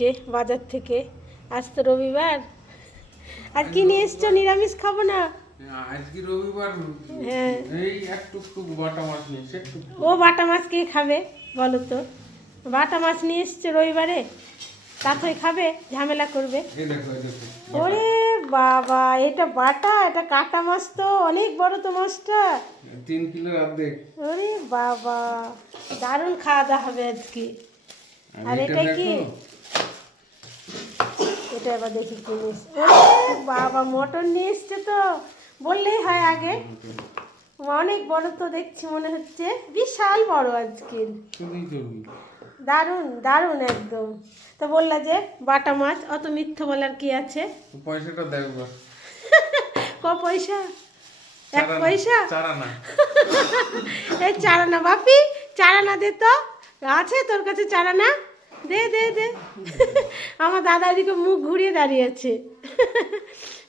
আজকে বাজার থেকে। আজ তো রবিবার। আর কি নিয়ে এসছো? নিরামিষ খাবো না আজকে রবিবার। হ্যাঁ, এই একটু বাটা মাছ নিয়ে একটু। ও বাটা মাছ কে খাবে বলো তো? বাটা মাছ নিয়ে এসছো রবিবারে, তাতে খাবে? ঝামেলা করবে। এই দেখো ওরে বাবা, এটা বাটা, এটা কাটা মাছ তো অনেক বড় তো মাছটা। 3 কিলোর অর্ধেক। ওরে বাবা, দারুণ খাওয়া দাওয়া হবে আজকে। আর এটা কি? এটা এবার দেখি কি নিয়ে এসছে। ওরে বাবা, মটন নিয়ে এসছে তো, বললেই হয় আগে। অনেক বড় তো দেখছি, মনে হচ্ছে বিশাল বড় আজকের। দারুণ দারুণ একদম। তো বললা যে বাটা মাছ, অত মিথ্যে বলার কি আছে? পয়সাটা দেখো। ক পয়সা? 1 পয়সা? চারানা। এই চারানা বাপি, চারানা দে তো। আছে তোর কাছে চারানা? দে দে দে। আমার দাদা ওদিকে মুখ ঘুরিয়ে দাঁড়িয়ে আছে।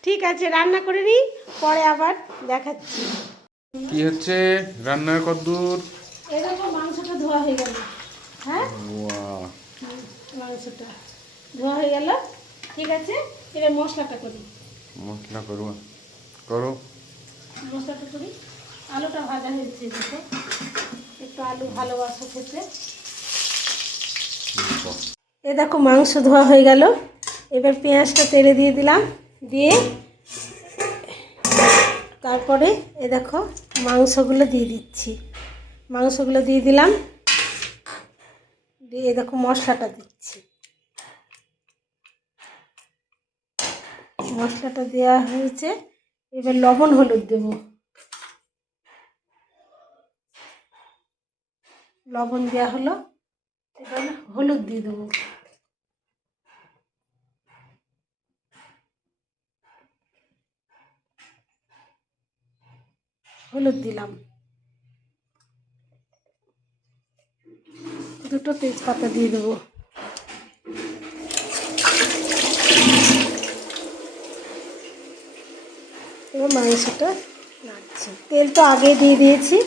ঠিক আছে, রান্না করে নিই, পরে আবার দেখাচ্ছি। কি হচ্ছে রান্নার কদ্দূর? এরকম মাংসটা ধোয়া হয়ে গেল। হ্যাঁ, ওয়াও, মাংসটা ধোয়া হয়ে গেল। ঠিক আছে, এবার মশলাটা করি। মশলা করো করো। মশলাটা করি। আলুটা ভাজা হয়েছে, দেখো একটু আলু ভালোবাসো খেতে। এ দেখো মাংস ধোয়া হয়ে গেল। এবার পেঁয়াজটা তেলে দিয়ে দিলাম, দিয়ে তারপরে এ দেখো মাংসগুলো দিয়ে দিচ্ছি। মাংসগুলো দিয়ে দিলাম, দিয়ে দেখো মশলাটা দিচ্ছি। মশলাটা দেওয়া হয়েছে, এবার লবণ হলুদ দেব। লবণ দেওয়া হলো, এবার হলুদ দিয়ে দেবো। হলুদ দিলাম, দুটো তেজপাতা দিয়ে দেবো। এবার মাংসটা নাড়ছি, তেল তো আগে দিয়ে দিয়েছি।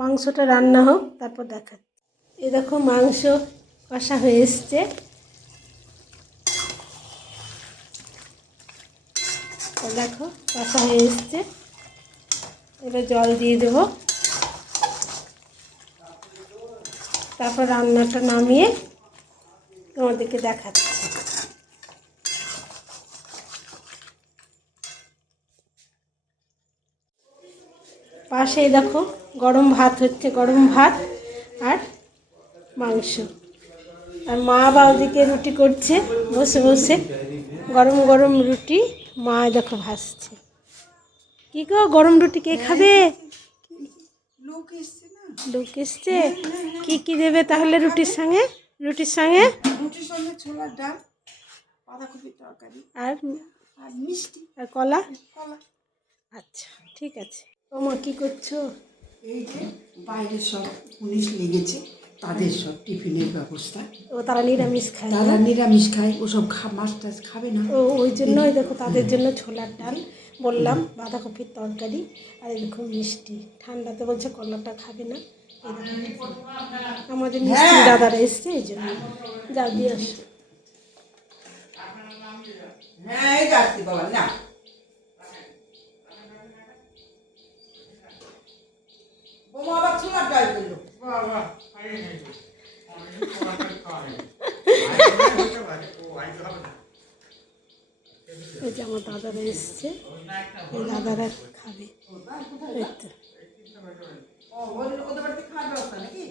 মাংসটা রান্না হোক, তারপর দেখাচ্ছি। এই দেখো মাংস কষা হয়ে এসছে। দেখো কষা হয়ে এসছে, এবার জল দিয়ে দেবো। তারপর রান্নাটা নামিয়ে তোমাদেরকে দেখাচ্ছি। পাশে দেখো গরম ভাত হচ্ছে, গরম ভাত আর মাংস। আর মা বা ওদিকে রুটি করছে বসে বসে, গরম গরম রুটি মা দেখো ভাজছে। কি গো, গরম রুটি কে খাবে? লোক এসছে। কি কি দেবে তাহলে রুটির সঙ্গে? রুটির সঙ্গে ছোলার ডাল, বাঁধাকপির তরকারি আর আর মিষ্টি আর কলা। কলা। আচ্ছা ঠিক আছে। ও মা কি করছো? এই যে বাইরে সব পুলিশ লেগেছে, তাদের সব টিফিনের ব্যবস্থা। ও তারা নিরামিষ খায় তারা না? নিরামিষ খায়, ওসব মাছ টাছ খাবে না। ও ওই জন্যই দেখো তাদের জন্য ছোলার ডাল বললাম, বাঁধাকপির তরকারি আর এরকম মিষ্টি। ঠান্ডাতে বলছে কলাটা খাবে না। আমাদের মিষ্টি দাদারা এসছে, এই জন্য। যা দিয়ে আসো। হ্যাঁ এই যাচ্ছি বাবা, না বোমা আবার ছোলার ডাল করলো। এই যে আমার দাদারা এসছে, এই দাদারা খাবে। এই তো। ওদের বাড়িতে খাওয়ার ব্যবস্থা নাকি?